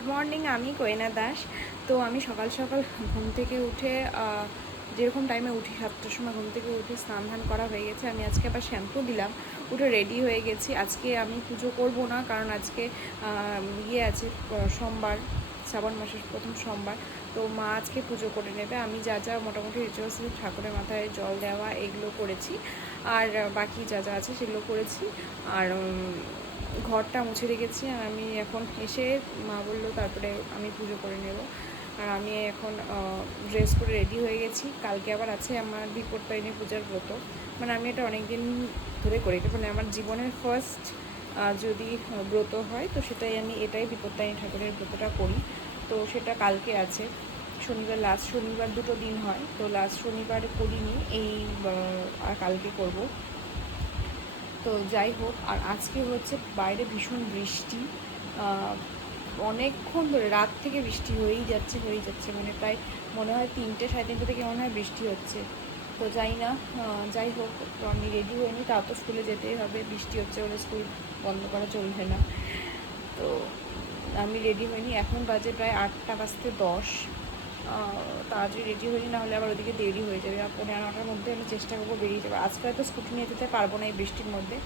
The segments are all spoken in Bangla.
গুড মর্নিং, আমি কোয়েনা দাস। তো আমি সকাল সকাল ঘুম থেকে উঠে যেরকম টাইমে উঠি 7টার সময় ঘুম থেকে উঠে স্নান ধান করা হয়ে গেছে। আমি আজকে আবার শ্যাম্পু দিলাম, উঠে রেডি হয়ে গেছি। আজকে আমি পুজো করব না, কারণ আজকে আছে সোমবার, শ্রাবণ মাসের প্রথম সোমবার। তো মা আজকে পুজো করে নেবে। আমি যা যা মোটামুটি রিচুয়ালস ঠাকুরের মাথায় জল দেওয়া এগুলো করেছি, আর বাকি যা যা আছে সেগুলো করেছি। আর ঘরটা মুছে রেখেছি। আর আমি এখন এসে মা বললো তারপরে আমি পুজো করে নেব। আর আমি এখন ড্রেস করে রেডি হয়ে গেছি। কালকে আবার আছে আমার বিপত্তারিণী পূজার ব্রত। মানে আমি এটা অনেক দিন ধরে করি, মানে আমার জীবনের ফার্স্ট যদি ব্রত হয় তো সেটাই আমি এটাই বিপত্তারিণী ঠাকুরের ব্রতটা করি। তো সেটা কালকে আছে, শনিবার, লাস্ট শনিবার দুটো দিন হয়। তো লাস্ট শনিবার করিনি, এই আর কালকে করব। তো যাই হোক, আর আজকে হচ্ছে বাইরে ভীষণ বৃষ্টি, অনেকক্ষণ ধরে রাত থেকে বৃষ্টি হয়েই যাচ্ছে, মানে প্রায় মনে হয় 3টে সাড়ে 3টে থেকে মনে হয় বৃষ্টি হচ্ছে। তো যাই না, যাই হোক, তো আমি রেডি হইনি, তাও তো স্কুলে যেতেই হবে, বৃষ্টি হচ্ছে বলে স্কুল বন্ধ করা চলবে না। তো আমি রেডি হইনি, এখন বাজে প্রায় 8টা বাজতে 10। তাড়াতাড়ি রেডি হইনি, না হলে আবার ওদিকে দেরি হয়ে যাবে। আর 9:30টার মধ্যে আমি চেষ্টা করবো বেরিয়ে যাবো। আজকে হয়তো স্কুটি নিয়ে যেতে পারবো না এই বৃষ্টির মধ্যে,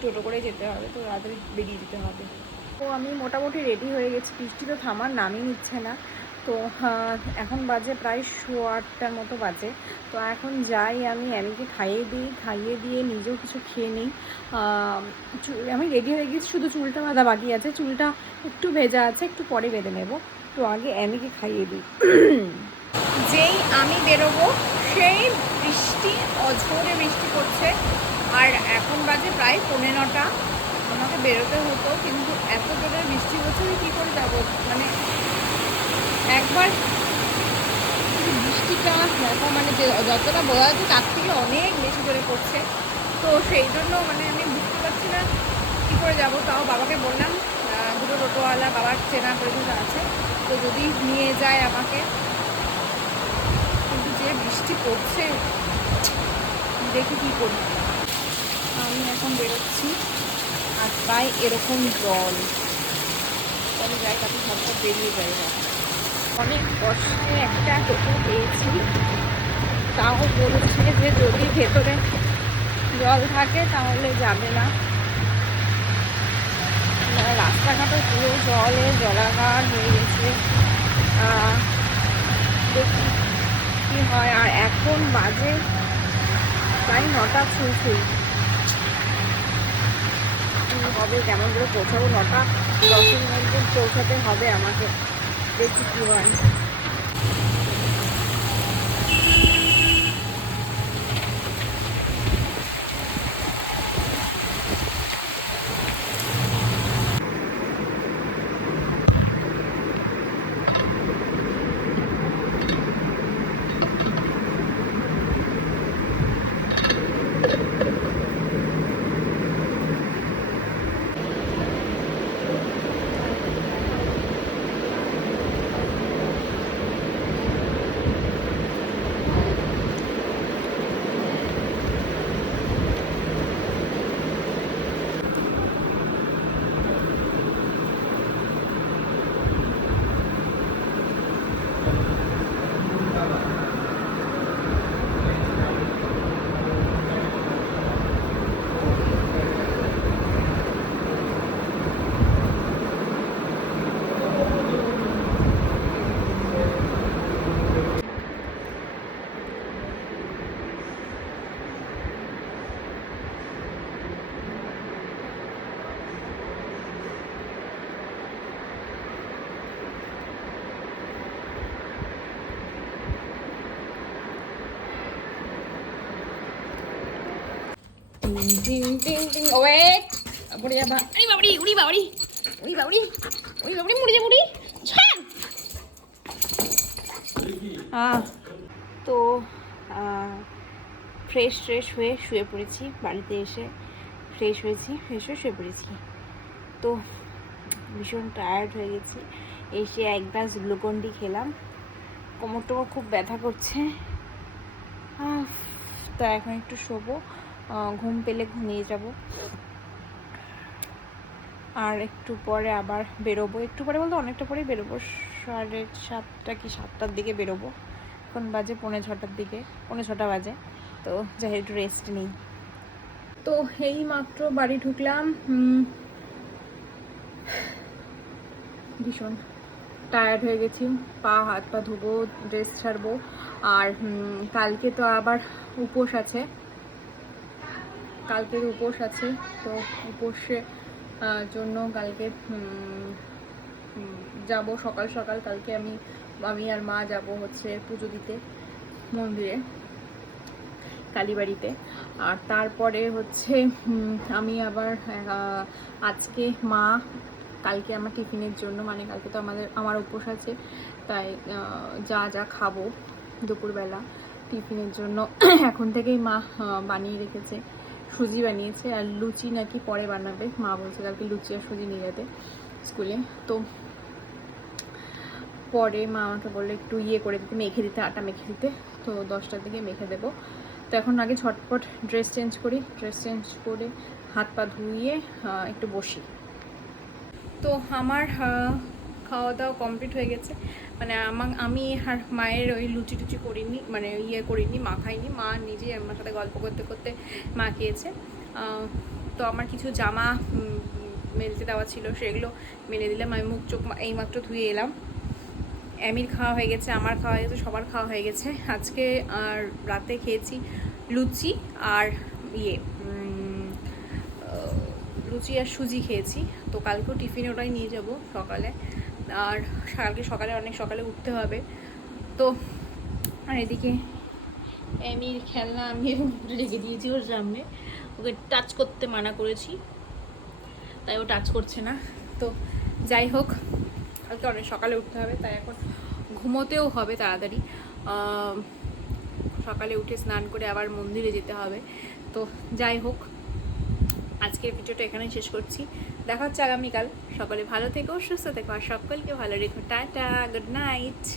টোটো করে যেতে হবে, তো তাড়াতাড়ি বেরিয়ে যেতে হবে। তো আমি মোটামুটি রেডি হয়ে গেছি, বৃষ্টি তো থামার নামই নিচ্ছে না। তো এখন বাজে প্রায় 8:15টার মতো বাজে। তো এখন যাই, আমি অ্যামিকে খাইয়ে দিয়ে নিজেও কিছু খেয়ে নিই। আমি রেডি হয়ে গেছি, শুধু চুলটা বাঁধা বাকি আছে। চুলটা একটু ভেজা আছে, একটু পরে বেঁধে নেব। তো আগে অ্যামিকে খাইয়ে দিই। যেই আমি বেরোবো সেই বৃষ্টি, অঝোরে বৃষ্টি পড়ছে। আর এখন বাজে প্রায় 9:15। আমাকে বেরোতে হতো, কিন্তু এত জোরে বৃষ্টি হচ্ছে আমি কী করে যাবো। মানে একবার বৃষ্টিটা দেখো, মানে যে যতটা বোঝা যাচ্ছে তার থেকে অনেক বেশি জোরে পড়ছে। তো সেই জন্য মানে আমি বুঝতে পারছি না কী করে যাব। তাও বাবাকে বললাম, দুটো টোটোওয়ালা বাবার চেনা পরিচিত আছে, তো যদি নিয়ে যায় আমাকে। কিন্তু যে বৃষ্টি পড়ছে, দেখি কী করি। আমি এখন বেরোচ্ছি, আর প্রায় এরকম জল, তবে যাই তাতে সবটা বেরিয়ে যায় না। অনেক কষ্টে একটা টোটো পেয়েছি, তাও বলছে যে যদি ভেতরে জল থাকে তাহলে যাবে না। রাস্তাঘাটও পুরো জলে জলাগার হয়ে গেছে। দেখি কী হয়। আর এখন বাজে প্রায় 9টা ফুলফুল। কী হবে, কেমন করে পৌঁছাবো? 9:10-এর মধ্যে পৌঁছাতে হবে আমাকে। দেখি কী হয়। ওয়েট, পড়ে যাবা। আরে বাবরি, উড়ি বাবরি, উড়ি বাবরি, উড়ি বাবরি, মুড়ি যা মুড়ি ছাড়। তো ফ্রেশ হয়ে শুয়ে পড়েছি। বাড়িতে এসে ফ্রেশ হয়ে শুয়ে পড়েছি। তো ভীষণ টায়ার্ড হয়ে গেছি। এসে 1 গ্লাস গ্লুকন-ডি খেলাম। কোমর টোমর খুব ব্যথা করছে। তো এখন একটু শোবো, ঘুম পেলে ঘুমিয়ে যাব। আর একটু পরে আবার বেরোবো, একটু পরে বলতে অনেকটা পরেই বেরোবো, 7:30 কি 7টার দিকে বেরোবো। এখন বাজে 6:45 দিকে, 6:45 বাজে। তো যাই একটু রেস্ট নিই। তো এই মাত্র বাড়ি ঢুকলাম, ভীষণ টায়ার্ড হয়ে গেছি, হাত পা ধুবো, ড্রেস ছাড়বো। আর কালকে তো আবার উপোস আছে, কালকের উপোস আছে। তো উপোসে জন্য কালকে যাব সকাল সকাল। কালকে আমি আর মা যাব হচ্ছে পুজো দিতে মন্দিরে, কালীবাড়িতে। আর তারপরে হচ্ছে আমি আবার আজকে মা কালকে আমার টিফিনের জন্য, মানে কালকে তো আমার উপোস আছে, তাই যা যা খাবো দুপুরবেলা টিফিনের জন্য এখন থেকেই মা বানিয়ে রেখেছে। সুজি বানিয়েছে, আর লুচি নাকি পরে বানাবে, মা বলছে কালকে লুচি আর সুজি নিয়ে যেতে স্কুলে। তো পরে মা আমাকে বললো একটু করে দিতে, মেখে দিতে, আটা মেখে দিতে। তো 10টার দিকে মেখে দেবো। তো এখন আগে ঝটপট ড্রেস চেঞ্জ করি, ড্রেস চেঞ্জ করে হাত পা ধুইয়ে একটু বসি। তো আমার খাওয়া দাওয়া কমপ্লিট হয়ে গেছে, মানে আমি আর মায়ের ওই লুচি টুচি করিনি, মানে করিনি, মা খাইনি, মা নিজেই আমার সাথে গল্প করতে করতে মা খেয়েছে। তো আমার কিছু জামা মেলতে দেওয়া ছিল, সেগুলো মেলে দিলাম। আমি মুখ চোখ এইমাত্র ধুয়ে এলাম। অ্যামির খাওয়া হয়ে গেছে, আমার খাওয়া হয়ে গেছে, সবার খাওয়া হয়ে গেছে। আজকে আর রাতে খেয়েছি লুচি আর লুচি আর সুজি খেয়েছি। তো কালকেও টিফিনে ওটাই নিয়ে যাব সকালে। আর কালকে সকালে অনেক সকালে উঠতে হবে। তো আর এদিকে অ্যামির খেলনা আমি রেখে দিয়েছি ওর সামনে, ওকে টাচ করতে মানা করেছি, তাই ও টাচ করছে না। তো যাই হোক, কালকে অনেক সকালে উঠতে হবে, তাই এখন ঘুমোতেও হবে তাড়াতাড়ি। সকালে উঠে স্নান করে আবার মন্দিরে যেতে হবে। তো যাই হোক, আজকের ভিডিওটা এখানেই শেষ করছি। দেখা হচ্ছে আগামীকাল। সকলে ভালো থেকো, সুস্থ থেকো, আর সকলকে ভালো রেখো। Tata, good night.